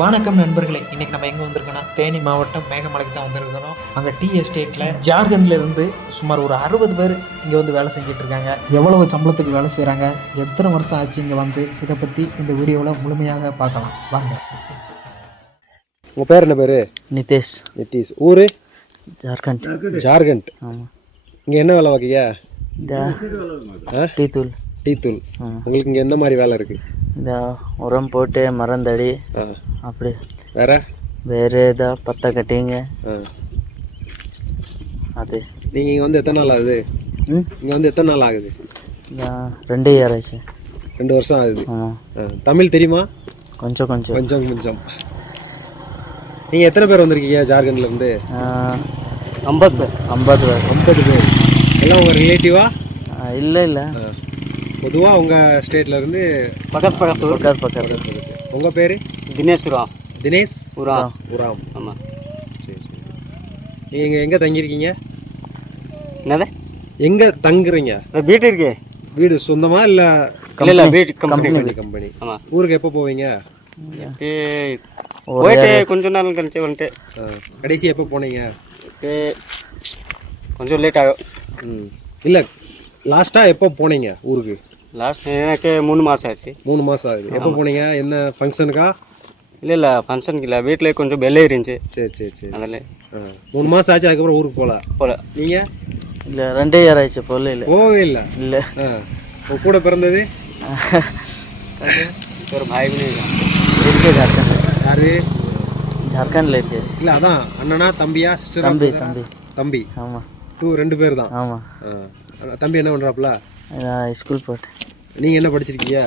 வணக்கம் நண்பர்களே. இன்னைக்கு நம்ம எங்கே வந்திருக்கோம்னா தேனி மாவட்டம் மேகமலைக்கு தான் வந்திருக்கிறோம். அங்கே டீ எஸ்டேட்டில் ஜார்க்கண்ட்ல இருந்து சுமார் ஒரு அறுபது பேர் இங்கே வந்து வேலை செஞ்சுட்டு இருக்காங்க. எவ்வளவு சம்பளத்துக்கு வேலை செய்கிறாங்க எத்தனை வருஷம் ஆச்சு இங்கே வந்து? இதை பற்றி இந்த வீடியோவில் முழுமையாக பார்க்கலாம். வாங்க. உங்கள் பேர் என்ன பேர்? நிதேஷ். நித்தீஷ் ஊர்? ஜார்க்கண்ட். ஜார்க்கண்ட். ஆமாம் இங்கே என்ன வேலை பார்க்கீங்க இந்த ஆ? டீத்தூள். டீ தூள் உங்களுக்கு இங்கே எந்த மாதிரி வேலை இருக்குது இந்த உரம் போட்டு மரந்தடி ஆ. அப்படி. வேற? வேறு ஏதா பத்த கட்டிங்க. அது. நீங்கள் இங்கே வந்து எத்தனை நாள் ஆகுது? ம்? இங்கே வந்து எத்தனை நாள் ஆகுது? ரெண்டு இயர் ஆச்சு. ரெண்டு வருஷம் ஆகுது. ஆமாம் தமிழ் தெரியுமா? கொஞ்சம் கொஞ்சம். கொஞ்சம் கொஞ்சம். நீங்கள் எத்தனை பேர் வந்திருக்கீங்க ஜார்க்கண்ட்லேருந்து ஐம்பது பேர் ஐம்பது. பேர் ஐம்பது பேர். எல்லாம் உங்கள் ரிலேட்டிவா இல்லை இல்லை. பொதுவாக உங்கள் ஸ்டேட்லேருந்து பக்கத்து பக்கத்து பக்கத்து பக்கத்து உங்கள் பேர்? தினேஷ் உரா தினேஷ்? உரா உராம். ஆமாம் சரி சரி. நீங்கள் எங்கே தங்கியிருக்கீங்க? என்னது? எங்கே தங்குறீங்க? வீட்டு இருக்கு. வீடு சொந்தமா இல்லை இல்லை வீட்டு கம்பெனி கம்பெனி ஆமாம் ஊருக்கு எப்போ போவீங்க? போயிட்டு கொஞ்ச நாள் கழிச்சு வந்துட்டு. கடைசி எப்போ போனீங்க? கொஞ்சம் லேட் ஆகும். ம். இல்லை லாஸ்ட்டாக எப்போ போனீங்க ஊருக்கு? லாஸ்ட் எனக்கு மூணு மாதம் ஆச்சு. மூணு மாதம் ஆகுது. எப்போ போனீங்க? என்ன ஃபங்க்ஷனுக்கா இல்லை இல்லை ஃபங்க்ஷனுக்கு இல்லை. வீட்டில் கொஞ்சம் வெள்ளை இருந்துச்சு சரி சரி சரி. அதில் ஆ. மூணு மாதம் ஆச்சு அதுக்கப்புறம் ஊருக்கு போகல போல. நீங்கள் இல்லை ரெண்டே இயர் ஆயிடுச்சு போல இல்லை. போகவே இல்லை? இல்லை. ஆ. உங்க கூட பிறந்தது? ஒரு பாய் இருக்கு ஜார்க்கண்ட். யாரு? ஜார்க்கண்டில் இருக்கு. இல்லை அதான். அண்ணனா தம்பியா சிஸ்டரா தம்பி தம்பி. தம்பி. ஆமாம் டூ ரெண்டு பேர் தான். ஆமாம் ஆ. தம்பி என்ன பண்ணுறாப்புல நான் ஸ்கூல் போட்டேன். நீங்கள் என்ன படிச்சிருக்கீங்க?